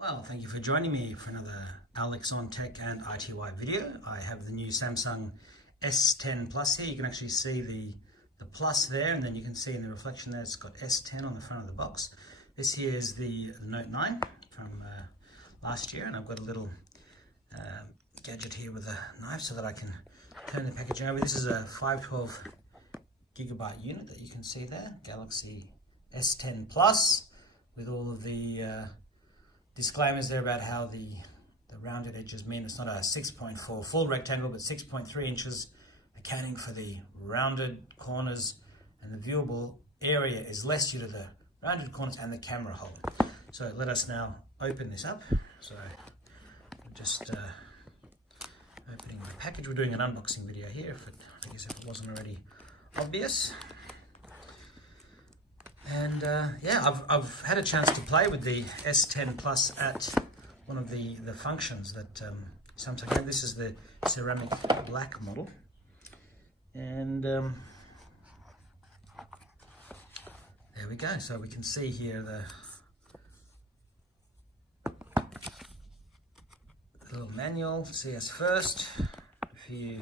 Well, thank you for joining me for another Alex on Tech and ITY video. I have the new Samsung S10 Plus here. You can actually see the plus there, and then you can see in the reflection there it's got S10 on the front of the box. This here is the Note 9 from last year, and I've got a little gadget here with a knife so that I can turn the packaging over. This is a 512 gigabyte unit that you can see there, Galaxy S10 Plus, with all of the disclaimers there about how the rounded edges mean it's not a 6.4 full rectangle, but 6.3 inches, accounting for the rounded corners, and the viewable area is less due to the rounded corners and the camera hole. So let us now open this up. So I'm just opening the package. We're doing an unboxing video here, I guess if it wasn't already obvious. And yeah, I've had a chance to play with the S10 Plus at one of the functions that Samsung had. This is the ceramic black model. And there we go. So we can see here the little manual, CS first. If you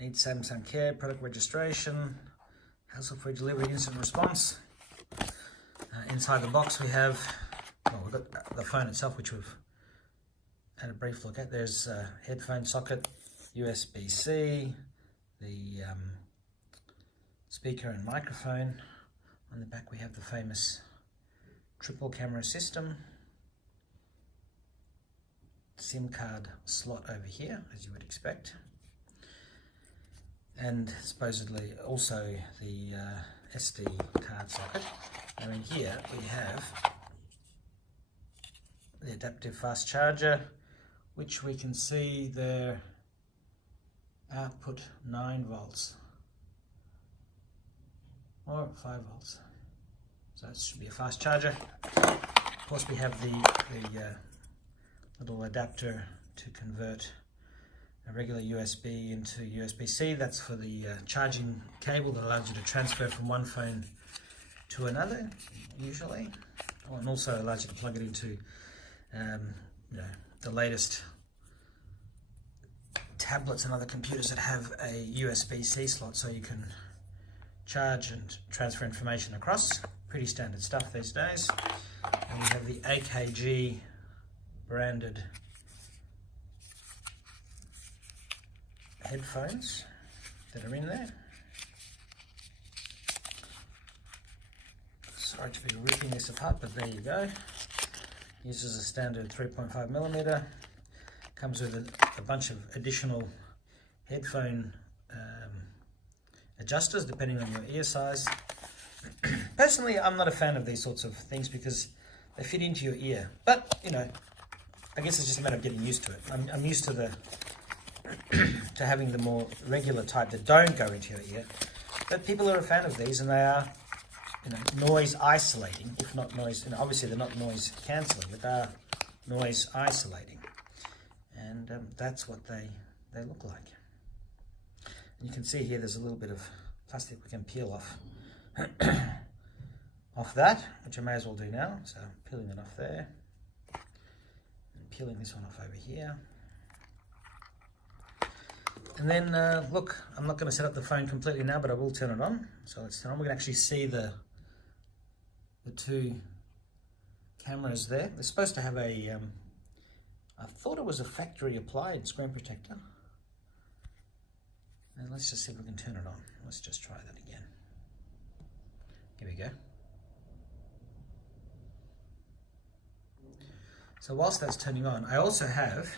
need Samsung Care, product registration, hassle-free delivery, instant response. Inside the box we have, well, we've got the phone itself, which we've had a brief look at. There's a headphone socket, USB-C, the speaker and microphone. On the back we have the famous triple camera system, SIM card slot over here, as you would expect, and supposedly also the SD card socket. And in here we have the adaptive fast charger, which we can see their output 9 volts or 5 volts. So it should be a fast charger. Of course, we have the little adapter to convert a regular USB into USB-C. That's for the charging cable that allows you to transfer from one phone to another, usually, and also allows you to plug it into the latest tablets and other computers that have a USB-C slot, so you can charge and transfer information across. Pretty standard stuff these days. And we have the AKG branded headphones that are in there. Sorry to be ripping this apart, but there you go. Uses a standard 3.5mm. Comes with a bunch of additional headphone adjusters depending on your ear size. Personally, I'm not a fan of these sorts of things because they fit into your ear. But, you know, I guess it's just a matter of getting used to it. I'm used to to having the more regular type that don't go into your ear. But people are a fan of these, and they are, you know, noise isolating, if not noise, you know, obviously they're not noise cancelling, but they are noise isolating. And that's what they look like. And you can see here there's a little bit of plastic we can peel off off that, which I may as well do now. So peeling it off there, and peeling this one off over here. And then look, I'm not going to set up the phone completely now, but I will turn it on. So let's turn on. We can actually see the two cameras there. They're supposed to have a I thought it was a factory applied screen protector. And let's just see if we can turn it on. Let's just try that again. Here we go. So whilst that's turning on, I also have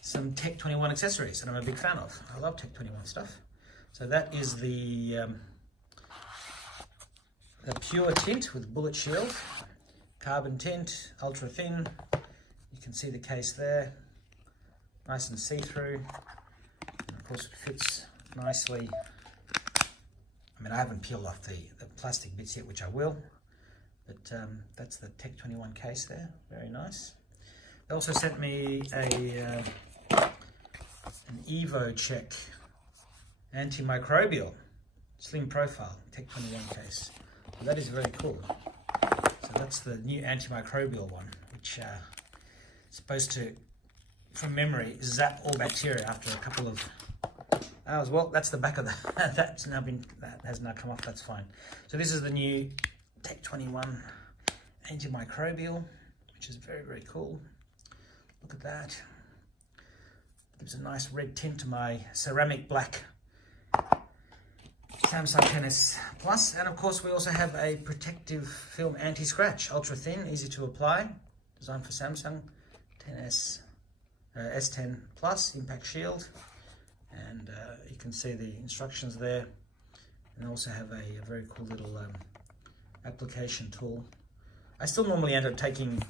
some Tech 21 accessories that I'm a big fan of. I love Tech 21 stuff. So that is the pure tint with bullet shield, carbon tint, ultra thin. You can see the case there, nice and see-through. And of course it fits nicely. I mean, I haven't peeled off the plastic bits yet, which I will, but that's the Tech 21 case there, very nice. They also sent me an EvoCheck antimicrobial slim profile Tech 21 case. So that is very cool. So that's the new antimicrobial one, which supposed to, from memory, zap all bacteria after a couple of hours. Well, that's the back of the that has now come off. That's fine. So this is the new Tech 21 antimicrobial, which is very, very cool. Look at that. Gives a nice red tint to my ceramic black Samsung XS Plus. And of course we also have a protective film anti-scratch, ultra thin, easy to apply, designed for Samsung S10 Plus impact shield. And you can see the instructions there, and also have a very cool little application tool. I still normally end up taking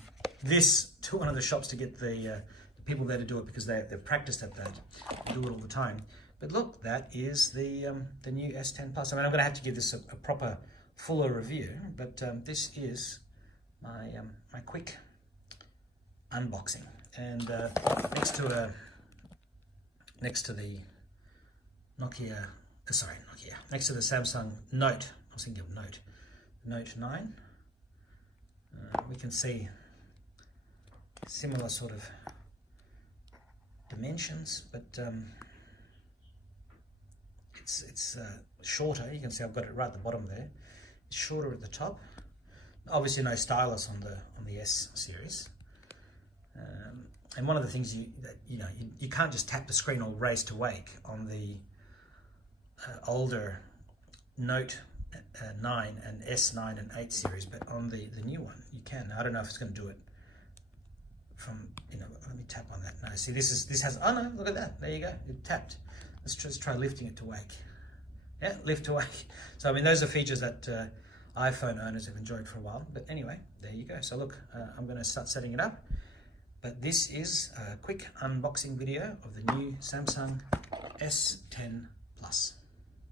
this to one of the shops to get the people there to do it, because they've practiced at that. They do it all the time. But look, that is the new S10 Plus. I mean, I'm going to have to give this a proper, fuller review, but this is my my quick unboxing. And next to the next to the Samsung Note, I was thinking of Note 9, we can see similar sort of dimensions, but it's shorter. You can see I've got it right at the bottom there. It's shorter at the top. Obviously no stylus on the S series. And one of the things you can't just tap the screen or raise to wake on the older Note 9 and S9 and 8 series, but on the new one you can. Now, I don't know if it's going to do it from, let me tap on that. No, see, this has, oh no, look at that, there you go, it tapped. Let's just try lifting it to wake. Yeah, lift to wake. So I mean, those are features that iPhone owners have enjoyed for a while, but anyway, there you go. So look, I'm going to start setting it up, but this is a quick unboxing video of the new Samsung S10 Plus.